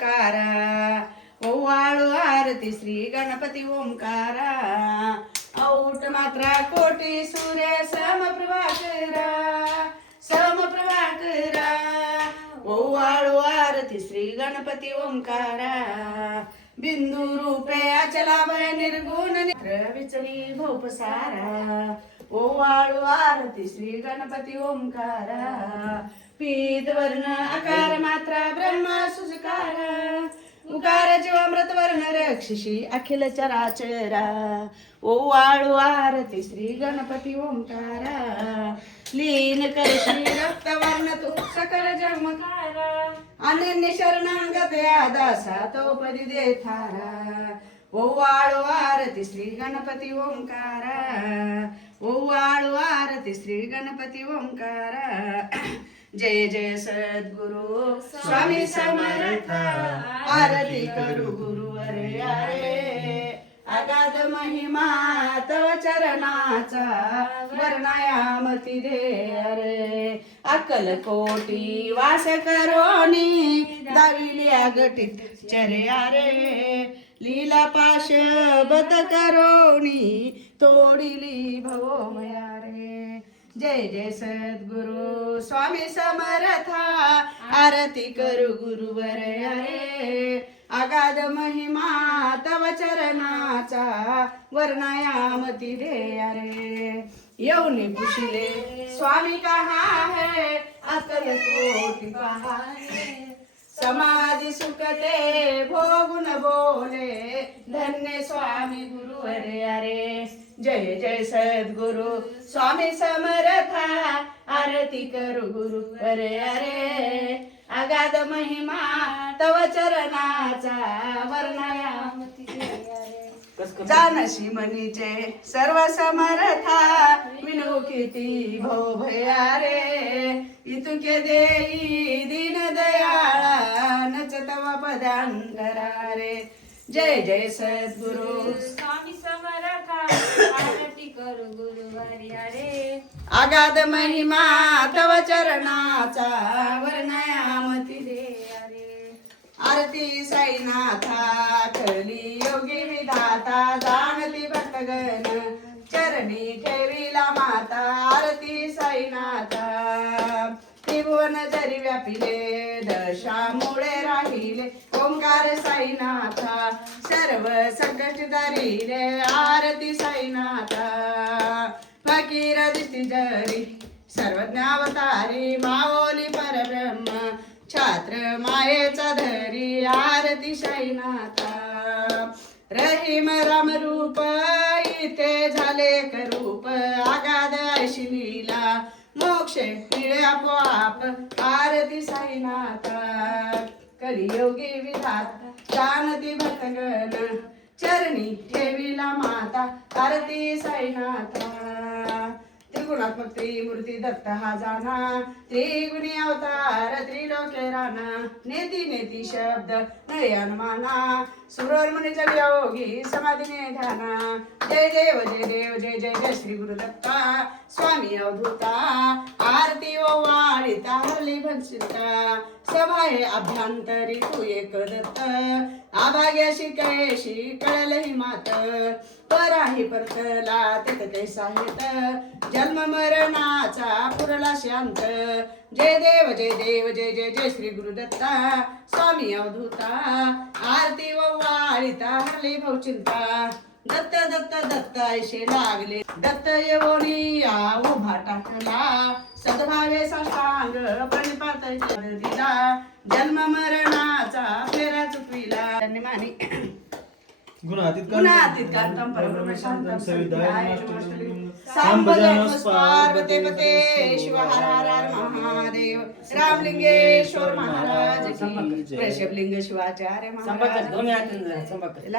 ओंकारा ओवाळू आरती श्री गणपती ओंकारा औट मात्रा कोटी सूर्य समप्रभाकरा समप्रभाकरा ओवाळू आरती श्री गणपती ओंकारा बिंदू रूपे अचलाभय निर्गुण विचरी भोपसारा ओवाळू आरती श्री गणपती ओंकारा पीत वर्ण आकार मात्रा ब्रह्म सुजकारा उकार जीवामृत वर्ण रक्षिषी अखिल चराचरा ओवाळू आरती श्री गणपती ओंकारा लीन कर श्री रक्त वर्ण तू सकल जन्मकारा अनन्य शरणांगत या दासा तो पदी दे थारा ओवाळू आरती श्री गणपती ओंकारा ओवाळू आरती श्री गणपती ओंकारा जय जय सद्गुरु स्वामी समर्थ आरती करू गुरुवरे अरे अगाध महिमा तव चरणाचा वर्णायामती दे अरे अकल कोटी वास करोनी दाविली अगटीत चरे अरे लीला पाश बत करोनी तोडिली भवमया रे जय जय सद्गुरु स्वामी समर्था आरती करू गुरुवर अरे अगाध महिमा तव चरणाचा वर्णायामती दे अरे येऊनी पुशिले स्वामी कहा है अकल कोटि कहा है समाधि सुखते भोगुन बोले धन्य स्वामी गुरुवर अरे जय जय सद्गुरु स्वामी समर्था आरती करू गुरुवर अरे अगाध महिमा तव चरणाचा वर्णायामती जानशी मनीचे सर्व समर्था विनु किती भो भया रे इतुके देई दीन दयाळा नच तव पदांतरा रे जय जय सद्गुरु स्वामी समर्था आरती करू गुरुवारी रे अगाध महिमा तव चरणाचा वर्णायामती दे अरे आरती साईनाथा कली योगी विधाता जाणती भक्तगण चरणी ठेविला माता आरती साईनाथा त्रिभुवन जरी व्यापिले दशामुळे राहिले ओंकार साईनाथा सर्व संकट दरिले आरती साईनाथा फकीर दिसती जरी सर्वज्ञावतारी माओली परब्रह्म छात्र मायेचा धरी आरती साईनाथा रहीम राम रूप इथे झाले करूप आगाध ऐशी लीला मोक्ष मिळे आपोआप आरती साईनाथा कलियोगी विधाता जानती भक्तगण चरणी ठेविला माता आरती साईनाथा त्रिगुणात्मक त्रिमूर्ती दत्त हा जाना त्रिगुणी अवतार त्रिलोके राणा नेती नेती शब्द नयन माना सुरमणी जग योगी समाधीने ध्याना जय देव जय देव जय जय जय श्री गुरुदत्ता स्वामी अवधूता आरती ओवाळिता हरली भंसिता सभाये अभ्यंतरी तू एक दत्त आभाग्याशी कळेशी कळलही मात पराही परतला तिथ ते साहित जन्म मरणाचा पुरला शांत जय देव जय देव जय जय जय श्री गुरुदत्ता स्वामी अवधूता आरती ओवाळिता हरली भवचिंता दत्त दत्त दत्त ऐशे लागले दत्त येवोनी या उभा टाकला सद्भावे साष्टांग प्रणिपात दिला जन्म मरणाचा फेरा चुकविला त्यांनी मानी गुणातीत कांतम परब्रह्म शांतम सविदाय पार्वते पते शिव हर हर महादेव रामलिंगेश्वर महाराज की वृषभलिंग शिवाचार्य महाराज